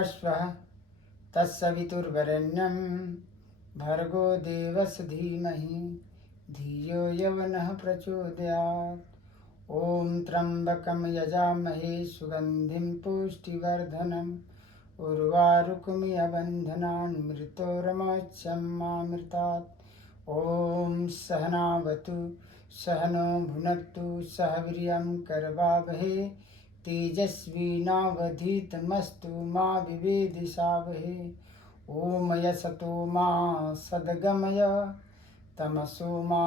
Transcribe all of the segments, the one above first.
भर्गोऽश्वः तत्सवितुर्वरेण्यं भर्गो देवस्य धीमहि धियो यो नः प्रचोदयात्। ॐ त्र्यम्बकं यजामहे सुगन्धिं पुष्टिवर्धनम् उर्वारुकमिव बन्धनान् मृतोर्माच्यमामृतात्। ॐ सहनावतु सहनो भुनक्तु सह वीर्यं करवावहै तेजस्विनावधीतमस्तु मा विद्विषावहै। ॐ यशतो मा सद्गमय तमसो मा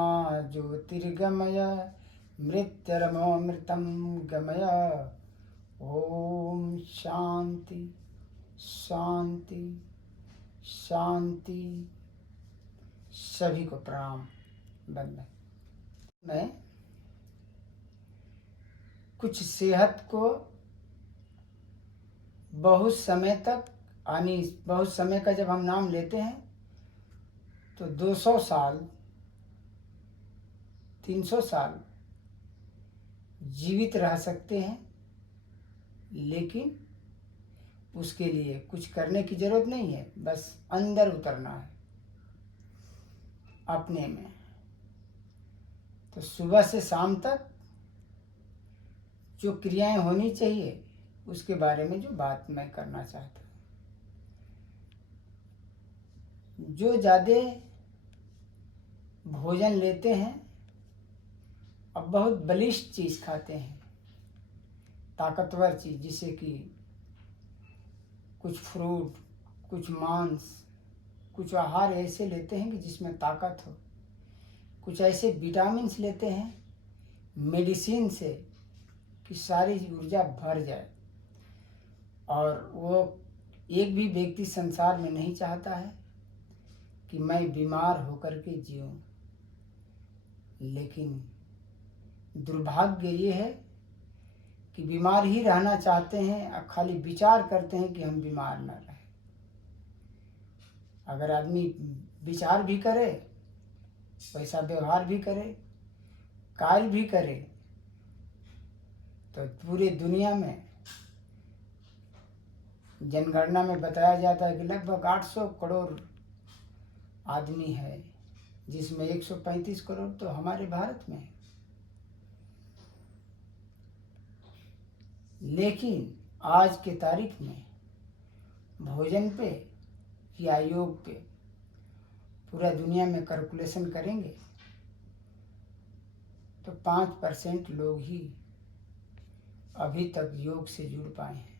ज्योतिर्गमय मृत्युर्मोऽमृतं गमय। ओम शांति शांति शांति। सभी को प्रणाम। बंदन मैं कुछ सेहत को बहुत समय तक यानी बहुत समय का जब हम नाम लेते हैं तो 200 साल 300 साल जीवित रह सकते हैं, लेकिन उसके लिए कुछ करने की जरूरत नहीं है, बस अंदर उतरना है अपने में। तो सुबह से शाम तक जो क्रियाएं होनी चाहिए उसके बारे में जो बात मैं करना चाहता हूँ। जो ज़्यादा भोजन लेते हैं और बहुत बलिष्ठ चीज़ खाते हैं, ताकतवर चीज़, जिसे कि कुछ फ्रूट, कुछ मांस, कुछ आहार ऐसे लेते हैं कि जिसमें ताकत हो, कुछ ऐसे विटामिन्स लेते हैं मेडिसिन से कि सारी ऊर्जा भर जाए। और वो एक भी व्यक्ति संसार में नहीं चाहता है कि मैं बीमार होकर के जीऊँ, लेकिन दुर्भाग्य ये है कि बीमार ही रहना चाहते हैं और खाली विचार करते हैं कि हम बीमार न रहें। अगर आदमी विचार भी करे, वैसा व्यवहार भी करे, कार्य भी करे, तो पूरे दुनिया में जनगणना में बताया जाता है कि लगभग 800 करोड़ आदमी है, जिसमें 135 करोड़ तो हमारे भारत में है। लेकिन आज के तारीख में भोजन पे या योग पे पूरा दुनिया में कैलकुलेशन करेंगे तो 5% लोग ही अभी तक योग से जुड़ पाए हैं।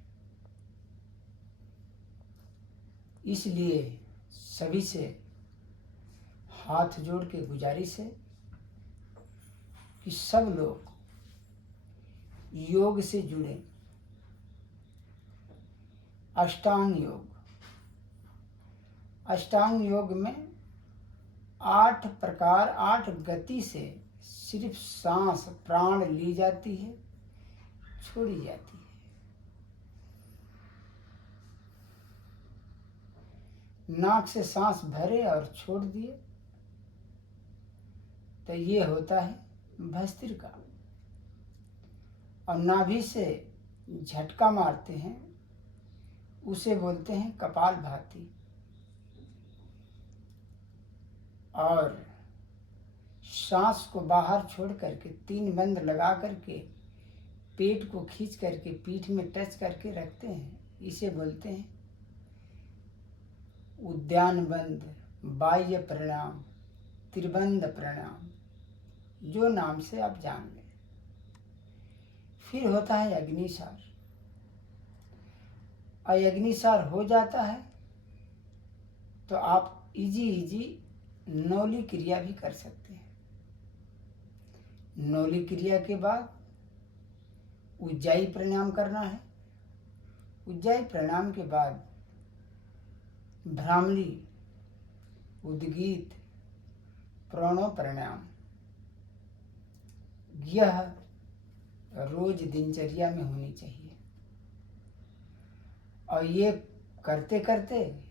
इसलिए सभी से हाथ जोड़ के गुजारिश है कि सब लोग योग से जुड़े। अष्टांग योग, अष्टांग योग में 8 प्रकार 8 गति से सिर्फ सांस प्राण ली जाती है, छोड़ी जाती है। नाक से सांस भरे और छोड़ दिए तो ये होता है भस्त्रिका। और नाभि से झटका मारते हैं, उसे बोलते हैं कपालभाति। और सांस को बाहर छोड़ करके 3 बंद लगा करके पेट को खींच करके पीठ में टच करके रखते हैं, इसे बोलते हैं उद्यान बंद, बाह्य प्रणाम, त्रिबंध प्रणाम, जो नाम से आप जान लें। फिर होता है अग्निसार। और अग्निसार हो जाता है तो आप इजी नौली क्रिया भी कर सकते हैं। नौली क्रिया के बाद उज्जाई प्रणाम करना है। उज्जाई प्रणाम के बाद भ्रामरी, उद्गीत, प्रणव प्रणाम, यह रोज दिनचर्या में होनी चाहिए। और ये करते करते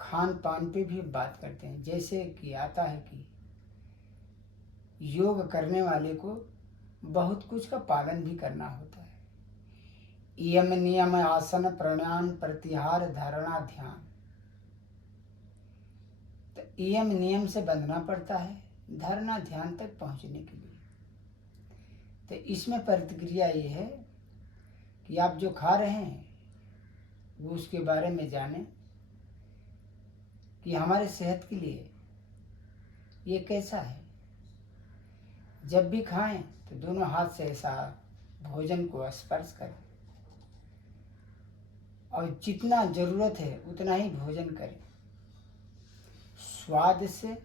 खान पान पे भी बात करते हैं। जैसे कि आता है कि योग करने वाले को बहुत कुछ का पालन भी करना होता है। यम नियम आसन प्राणायाम प्रत्याहार धारणा ध्यान। तो यम नियम से बंधना पड़ता है धारणा ध्यान तक पहुंचने के लिए। तो इसमें प्रतिक्रिया ये है कि आप जो खा रहे हैं वो उसके बारे में जानें कि हमारे सेहत के लिए ये कैसा है। जब भी खाएं तो दोनों हाथ से ऐसा भोजन को स्पर्श करें और जितना जरूरत है उतना ही भोजन करें। स्वाद से,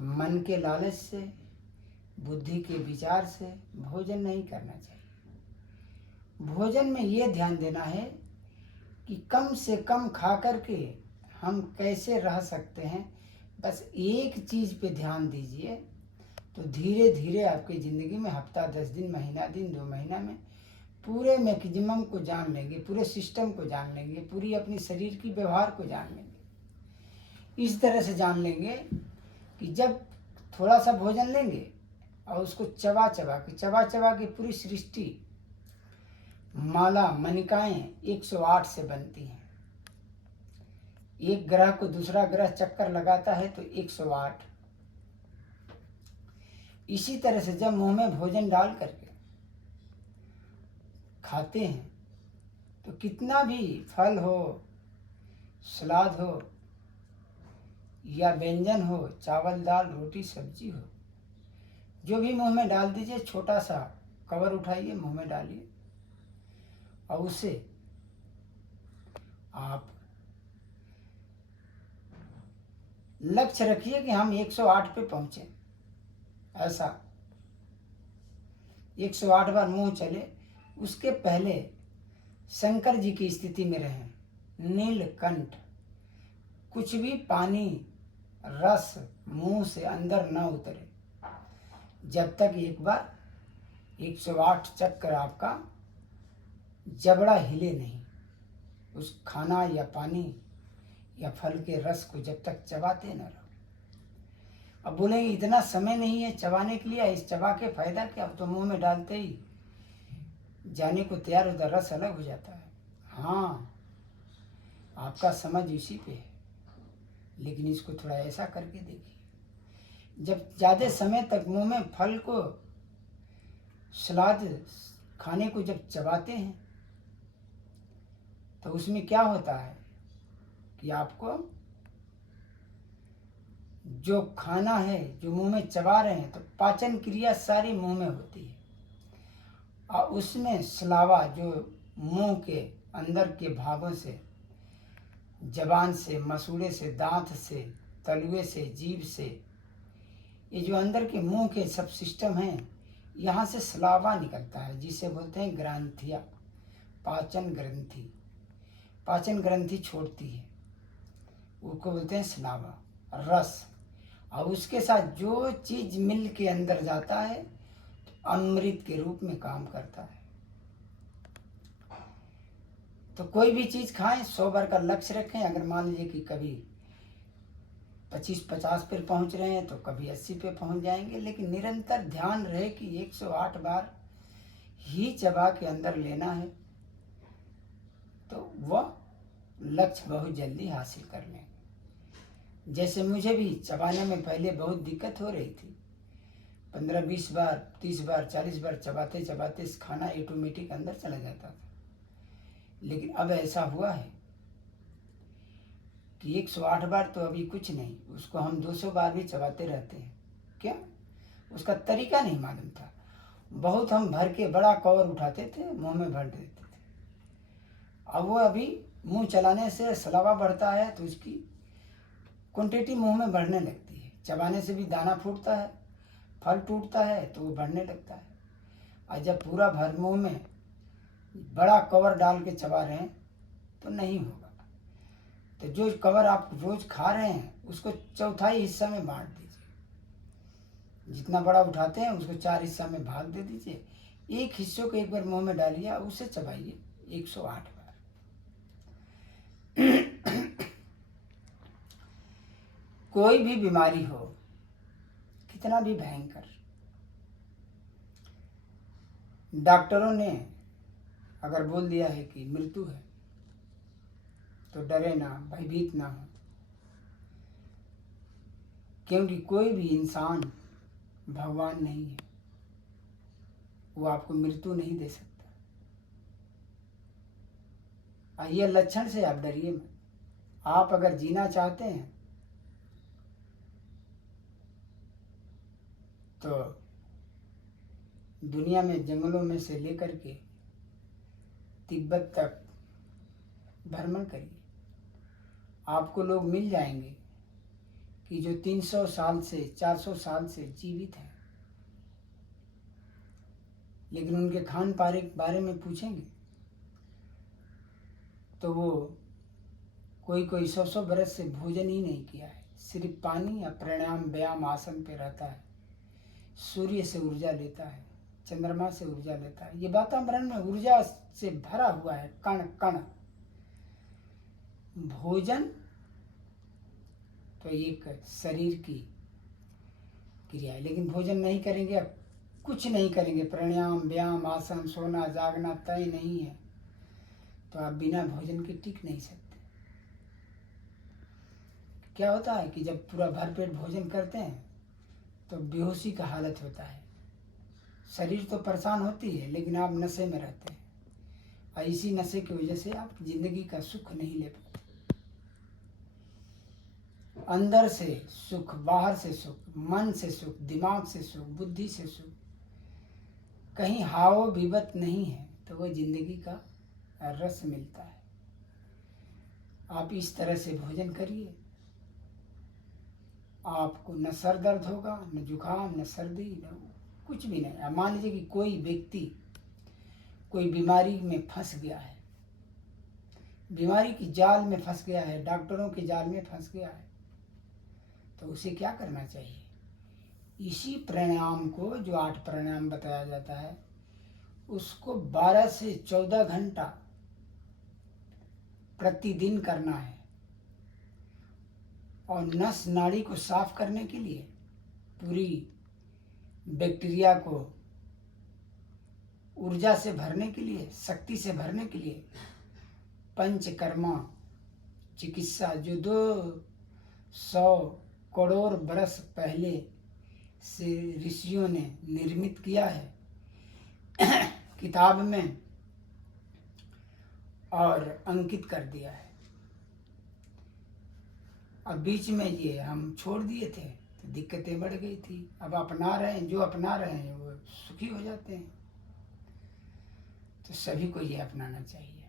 मन के लालच से, बुद्धि के विचार से भोजन नहीं करना चाहिए। भोजन में ये ध्यान देना है कि कम से कम खा करके हम कैसे रह सकते हैं। बस एक चीज़ पे ध्यान दीजिए तो धीरे धीरे आपकी ज़िंदगी में हफ्ता 10 दिन, महीना दिन, 2 महीना में पूरे मैक्सिमम को जान लेंगे, पूरे सिस्टम को जान लेंगे, पूरी अपनी शरीर की व्यवहार को जान लेंगे। इस तरह से जान लेंगे कि जब थोड़ा सा भोजन लेंगे और उसको चबा चबा के पूरी सृष्टि माला मनिकाएं 108 से बनती हैं। एक ग्रह को दूसरा ग्रह चक्कर लगाता है तो 108। इसी तरह से जब मुंह में भोजन डाल करके खाते हैं तो कितना भी फल हो, सलाद हो या व्यंजन हो, चावल दाल रोटी सब्जी हो, जो भी मुंह में डाल दीजिए, छोटा सा कवर उठाइए, मुंह में डालिए और उसे आप लक्ष्य रखिए कि हम 108 पे पहुंचे। ऐसा 108 बार मुंह चले। उसके पहले शंकर जी की स्थिति में रहें, नीलकंठ। कुछ भी पानी रस मुंह से अंदर न उतरे जब तक एक बार 108 चक्कर आपका जबड़ा हिले नहीं। उस खाना या पानी या फल के रस को जब तक चबाते न रहो। अब बोलेंगे इतना समय नहीं है चबाने के लिए, इस चबा के फायदा क्या, अब तो मुंह में डालते ही जाने को तैयार होता, रस अलग हो जाता है। हाँ, आपका समझ इसी पे है, लेकिन इसको थोड़ा ऐसा करके देखिए। जब ज़्यादा समय तक मुंह में फल को, सलाद खाने को जब चबाते हैं तो उसमें क्या होता है कि आपको जो खाना है जो मुंह में चबा रहे हैं तो पाचन क्रिया सारी मुंह में होती है और उसमें स्लावा जो मुंह के अंदर के भागों से, जबान से, मसूड़े से, दांत से, तलुए से, जीभ से, ये जो अंदर के मुंह के सब सिस्टम हैं, यहाँ से स्लावा निकलता है जिसे बोलते हैं ग्रंथिया, पाचन ग्रंथि। पाचन ग्रंथि छोड़ती है, उसको बोलते हैं स्लावा, रस। और उसके साथ जो चीज मिल के अंदर जाता है तो अमृत के रूप में काम करता है। तो कोई भी चीज खाएं, 100 बार का लक्ष्य रखें। अगर मान लीजिए कि कभी 25-50 पे पहुंच रहे हैं तो कभी 80 पे पहुंच जाएंगे, लेकिन निरंतर ध्यान रहे कि 108 बार ही चबा के अंदर लेना है तो वह लक्ष्य बहुत जल्दी हासिल कर लेंगे। जैसे मुझे भी चबाने में पहले बहुत दिक्कत हो रही थी, 15-20 बार, 30 बार, 40 बार चबाते चबाते खाना ऑटोमेटिक अंदर चला जाता था। लेकिन अब ऐसा हुआ है कि 108 बार तो अभी कुछ नहीं, उसको हम 200 बार भी चबाते रहते हैं। क्या? उसका तरीका नहीं मालूम था। बहुत हम भर के बड़ा कवर उठाते थे, मुंह में भर देते थे। अब वो अभी मुंह चलाने से सलावा बढ़ता है तो उसकी क्वांटिटी मुंह में बढ़ने लगती है। चबाने से भी दाना फूटता है, फल टूटता है तो वो बढ़ने लगता है। और जब पूरा भर मुंह में बड़ा कवर डाल के चबा रहे हैं तो नहीं होगा। तो जो कवर आप रोज खा रहे हैं उसको चौथाई हिस्सा में बांट दीजिए। जितना बड़ा उठाते हैं उसको 4 हिस्सा में भाग दे दीजिए। एक हिस्सों को एक बार मुंह में डालिए और उसे चबाइए 108 बार। कोई भी बीमारी हो, कितना भी भयंकर, डॉक्टरों ने अगर बोल दिया है कि मृत्यु है तो डरे ना, भयभीत ना हो, क्योंकि कोई भी इंसान भगवान नहीं है, वो आपको मृत्यु नहीं दे सकता। ये लक्षण से आप डरिए मत। आप अगर जीना चाहते हैं तो दुनिया में जंगलों में से लेकर के तिब्बत तक भ्रमण करिए, आपको लोग मिल जाएंगे कि जो 300 साल से 400 साल से जीवित हैं, लेकिन उनके खान पान के बारे में पूछेंगे तो वो कोई 100 बरस से भोजन ही नहीं किया है, सिर्फ पानी या प्राणायाम व्यायाम आसन पे रहता है, सूर्य से ऊर्जा लेता है, चंद्रमा से ऊर्जा लेता है। ये वातावरण में ऊर्जा से भरा हुआ है, कण कण। भोजन तो एक शरीर की क्रिया है, लेकिन भोजन नहीं करेंगे, कुछ नहीं करेंगे, प्राणायाम व्यायाम आसन सोना जागना तय नहीं है, तो आप बिना भोजन के टिक नहीं सकते। क्या होता है कि जब पूरा भरपेट भोजन करते हैं तो बेहोशी का हालत होता है, शरीर तो परेशान होती है, लेकिन आप नशे में रहते हैं, और इसी नशे की वजह से आप जिंदगी का सुख नहीं ले पाते। अंदर से सुख, बाहर से सुख, मन से सुख, दिमाग से सुख, बुद्धि से सुख, कहीं हाव विवत नहीं है तो वह जिंदगी का रस मिलता है। आप इस तरह से भोजन करिए, आपको न सर दर्द होगा, न जुकाम, न सर्दी, न कुछ भी नहीं। अब मान लीजिए कि कोई व्यक्ति कोई बीमारी में फंस गया है, बीमारी की जाल में फंस गया है, डॉक्टरों के जाल में फंस गया है, तो उसे क्या करना चाहिए? इसी प्राणायाम को, जो 8 प्राणायाम बताया जाता है, उसको 12 से 14 घंटा प्रतिदिन करना है, और नस नाड़ी को साफ करने के लिए, पूरी बैक्टीरिया को ऊर्जा से भरने के लिए, शक्ति से भरने के लिए पंचकर्मा चिकित्सा, जो 200 करोड़ बरस पहले से ऋषियों ने निर्मित किया है किताब में और अंकित कर दिया है। अब बीच में ये हम छोड़ दिए थे तो दिक्कतें बढ़ गई थी। अब अपना रहे हैं, जो अपना रहे हैं वो सुखी हो जाते हैं। तो सभी को ये अपनाना चाहिए।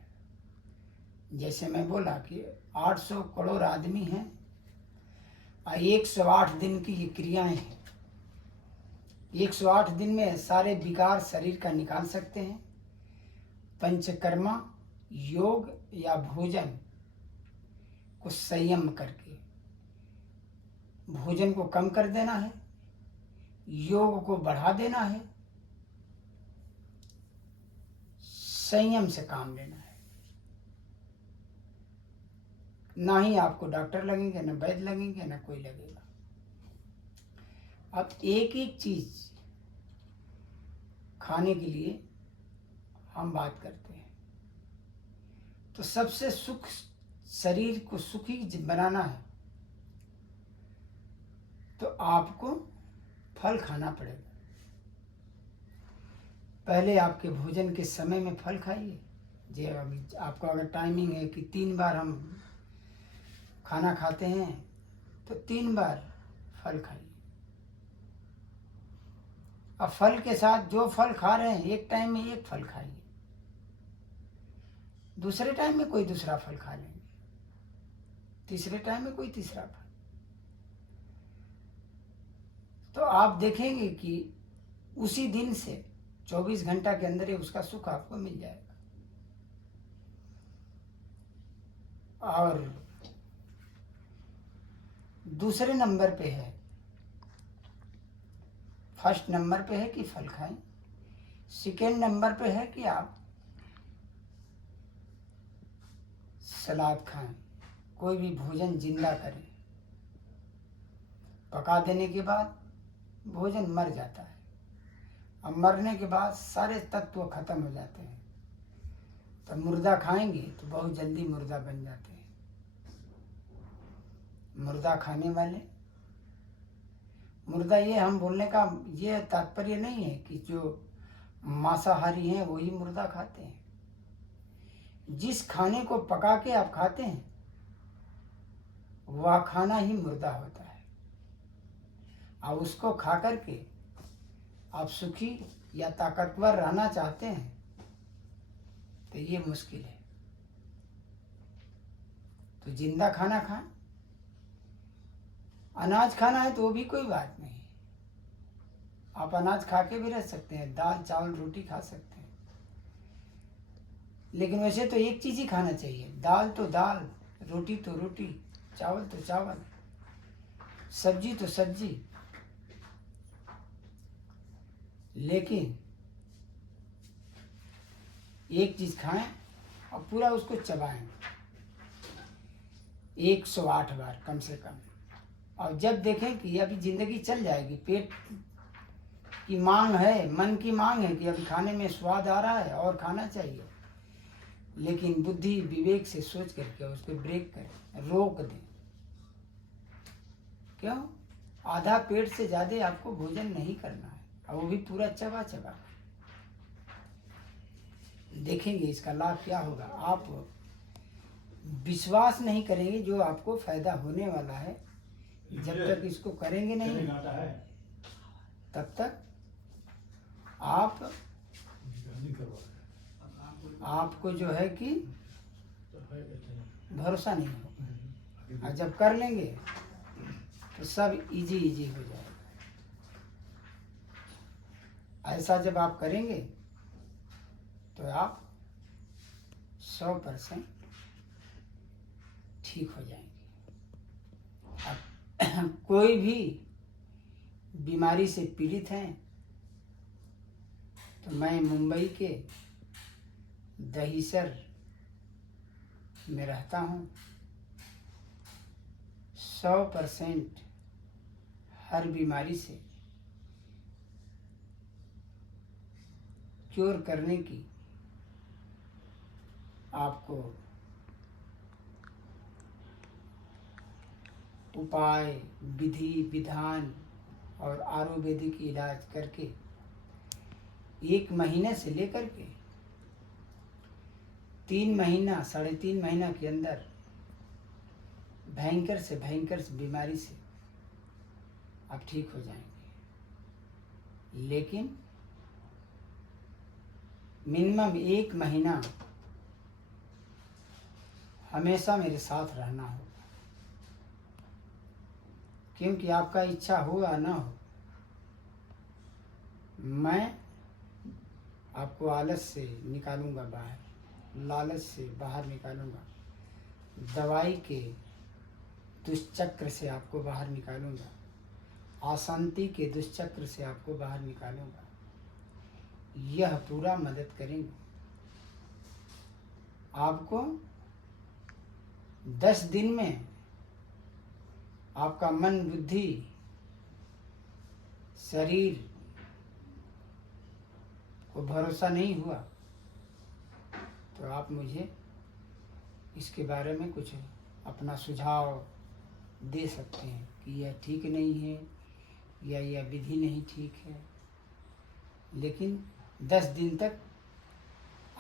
जैसे मैं बोला कि 800 करोड़ आदमी हैं और 108 दिन की ये क्रियाएं हैं। 108 दिन में सारे विकार शरीर का निकाल सकते हैं। पंचकर्मा, योग या भोजन को संयम करके भोजन को कम कर देना है, योग को बढ़ा देना है, संयम से काम लेना है। ना ही आपको डॉक्टर लगेंगे, ना वैद्य लगेंगे, ना कोई लगेगा। अब एक एक चीज खाने के लिए हम बात करते हैं, तो सबसे सुख, शरीर को सुखी बनाना है तो आपको फल खाना पड़ेगा। पहले आपके भोजन के समय में फल खाइए। जे आपका अगर टाइमिंग है कि 3 बार हम खाना खाते हैं तो 3 बार फल खाइए। अब फल के साथ जो फल खा रहे हैं, एक टाइम में एक फल खाइए, दूसरे टाइम में कोई दूसरा फल खा लेंगे, तीसरे टाइम में कोई तीसरा फल। तो आप देखेंगे कि उसी दिन से 24 घंटा के अंदर ही उसका सुख आपको मिल जाएगा। और दूसरे नंबर पे है, फर्स्ट नंबर पे है कि फल खाएं, सेकेंड नंबर पे है कि आप सलाद खाएं, कोई भी भोजन जिंदा करें। पका देने के बाद भोजन मर जाता है, और मरने के बाद सारे तत्व खत्म हो जाते हैं। तो मुर्दा खाएंगे तो बहुत जल्दी मुर्दा बन जाते हैं। मुर्दा खाने वाले, मुर्दा ये हम बोलने का ये तात्पर्य नहीं है कि जो मांसाहारी हैं वही मुर्दा खाते हैं। जिस खाने को पका के आप खाते हैं वह खाना ही मुर्दा होता है। और उसको खा करके आप सुखी या ताकतवर रहना चाहते हैं तो ये मुश्किल है। तो जिंदा खाना खाएं। अनाज खाना है तो वो भी कोई बात नहीं, आप अनाज खा के भी रह सकते हैं, दाल चावल रोटी खा सकते हैं। लेकिन वैसे तो एक चीज़ ही खाना चाहिए, दाल तो दाल, रोटी तो रोटी, चावल तो चावल, सब्जी तो सब्जी। लेकिन एक चीज़ खाएं और पूरा उसको चबाएं 108 बार कम से कम। और जब देखें कि अभी ज़िंदगी चल जाएगी, पेट की मांग है, मन की मांग है कि अभी खाने में स्वाद आ रहा है और खाना चाहिए, लेकिन बुद्धि विवेक से सोच करके उसको ब्रेक करें, रोक दें। क्यों? आधा पेट से ज़्यादा आपको भोजन नहीं करना है, और वो भी पूरा चबा चबा। देखेंगे इसका लाभ क्या होगा। आप विश्वास नहीं करेंगे जो आपको फायदा होने वाला है। जब तक इसको करेंगे नहीं तब तक आपको जो है कि भरोसा नहीं होगा। और जब कर लेंगे तो सब इजी इजी हो जाएगा। ऐसा जब आप करेंगे तो आप 100% ठीक हो जाएंगे। अब कोई भी बीमारी से पीड़ित हैं तो मैं मुंबई के दहीसर में रहता हूँ। 100% हर बीमारी से क्योर करने की आपको उपाय, विधि विधान और आयुर्वेदिक इलाज करके 1 महीने से लेकर के 3 महीना 3.5 महीना के अंदर भयंकर से भयंकर बीमारी से आप ठीक हो जाएंगे। लेकिन मिनिमम 1 महीना हमेशा मेरे साथ रहना होगा। क्योंकि आपका इच्छा हो या ना हो, मैं आपको आलस से निकालूंगा बाहर, लालच से बाहर निकालूंगा, दवाई के दुष्चक्र से आपको बाहर निकालूंगा, अशांति के दुष्चक्र से आपको बाहर निकालूंगा। यह पूरा मदद करेंगे आपको। 10 दिन में आपका मन, बुद्धि, शरीर को भरोसा नहीं हुआ तो आप मुझे इसके बारे में कुछ अपना सुझाव दे सकते हैं कि यह ठीक नहीं है या यह विधि नहीं ठीक है। लेकिन 10 दिन तक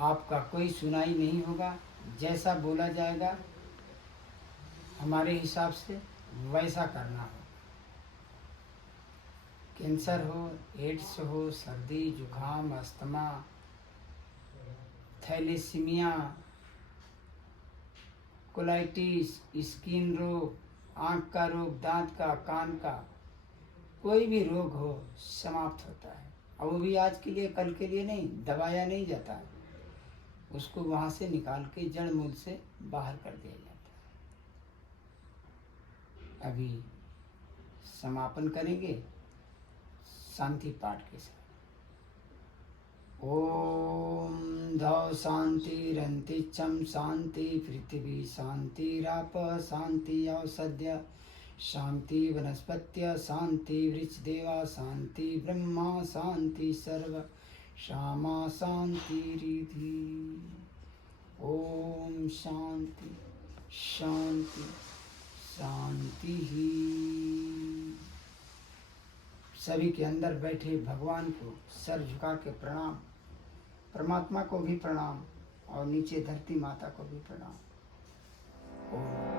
आपका कोई सुनाई नहीं होगा। जैसा बोला जाएगा हमारे हिसाब से वैसा करना हो। कैंसर हो, एड्स हो, सर्दी जुखाम, अस्थमा, थैलेसीमिया, कोलाइटिस, स्किन रोग, आँख का रोग, दांत का, कान का, कोई भी रोग हो समाप्त होता है। और वो भी आज के लिए कल के लिए नहीं, दबाया नहीं जाता है, उसको वहाँ से निकाल के जड़ मूल से बाहर कर दिया जाता है। अभी समापन करेंगे शांति पाठ के साथ। ओम धौ शांतिरंतिक्षं शांति पृथ्वी शांतिराप शांति औषध्य शांति वनस्पत्य शांति वृक्षदेवा शांति ब्रह्मा शांति सर्व शामा शांति रिधि। ओम शांति शांति शांति ही। सभी के अंदर बैठे भगवान को सर झुका के प्रणाम, परमात्मा को भी प्रणाम और नीचे धरती माता को भी प्रणाम। ओम